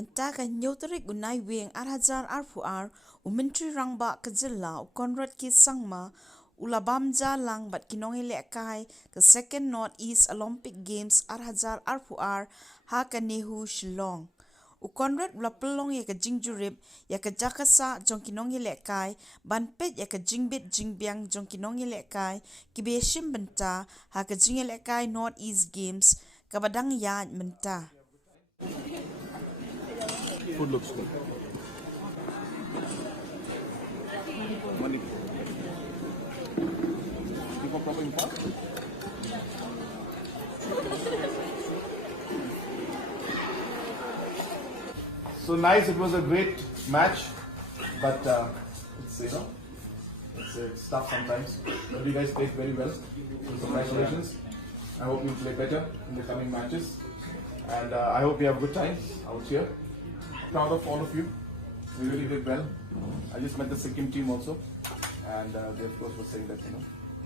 mentaka nyotarik unai wing arhajar arpuar umentri rangba kajilla Conrad ki sangma ulabamja lang bat Nongialehkai ke second North East Olympic Games arhajar arpuar ha kanehu Shillong. Conrad ulapelong ya ka jingjurip ya ka jakasa jong Nongialehkai banpet ya ka jingbit jingbiang jong Nongialehkai kibeshim benta ha ka Nongialehkai North East Games kabadang ya menta. Food looks good. Money. You got proper impact? So nice. It was a great match, but it's tough sometimes. But you guys played very well. So congratulations. I hope you play better in the coming matches, and I hope you have a good time out here. Proud of all of you. We really did well. I just met the Sikkim team also, and they of course were saying that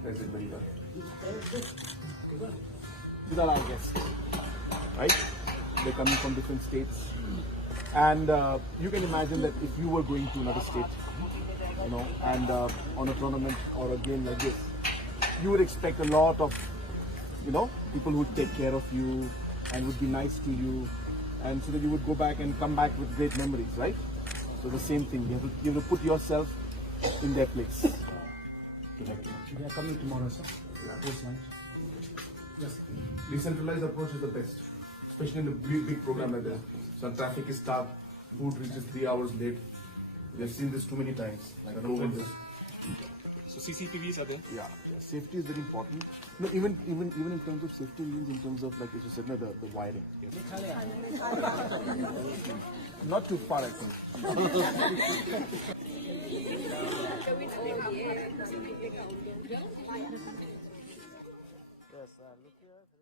they did very well. These are our guests, right? They're coming from different states, and you can imagine that if you were going to another state, and on a tournament or a game like this, you would expect a lot of, people who would take care of you and would be nice to you, and so that you would go back and come back with great memories, right? So the same thing, you have to put yourself in their place. We are coming tomorrow, sir. Post lunch. Yes, decentralized approach is the best, especially in a big program like this. So traffic is stuck, food reaches 3 hours late. We have seen this too many times. Like So CCTVs are there? Yeah, safety is very important. No, even in terms of safety means in terms of, like as you said, the wiring. Yes. Not too far, I think. Yes, look here.